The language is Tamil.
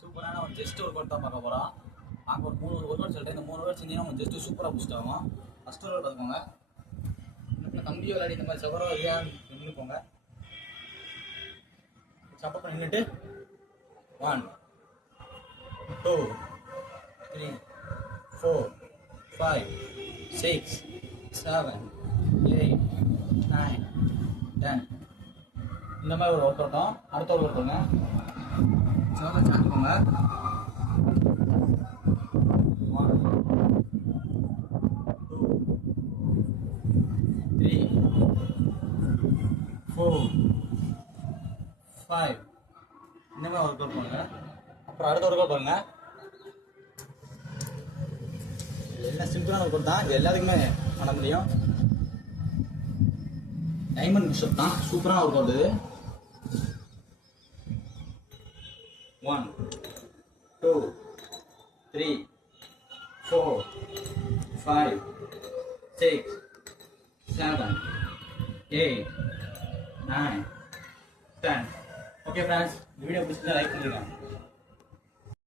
சூப்பரான ஒரு ஜஸ்ட் ஒரு கோட் தான் பார்க்க போகிறோம். நாங்கள் ஒரு 3 ஒர்க் அவுட் சொல்லிட்டு இந்த 3 ஒர்க் செஞ்சீங்கன்னா உங்களுக்கு ஜஸ்ட்டு சூப்பராக பூஸ்ட் ஆகும். ஃபஸ்ட் ஒரு பார்த்துக்கோங்க. இன்னும் கம்பியோ விளையாடி இந்த மாதிரி செவரோ இல்லையா நின்று போங்க. சப்போர்ட் பண்ணி நின்றுட்டு 1 2 3 4 5 6 7 8 9 10 இந்த மாதிரி ஒரு ஒர்க் அவுட்டும். அடுத்த ஒரு ஒர்க் அவுட்டுங்க. செவரில் சாப்பிட்டுக்கோங்க. 1 2 3 4 5 இந்த மாதிரி ஒர்க் அவுட் பண்ணுங்க. அப்புறம் அடுத்த ஒர்க் அவுட் பண்ணுங்க. எல்லாம் சிம்பிளான ஒர்க் அவுட் தான். இது எல்லாத்துக்குமே பண்ண முடியும். டைமண்ட் புஷ்அப் தான். சூப்பரான ஒர்க் அவுட் இது. 1 2 3 4 5 6 7 8 9 10. ஓகே ஃப்ரெண்ட்ஸ், இந்த வீடியோ பிடிச்சிருந்தா லைக் பண்ணிடுங்க.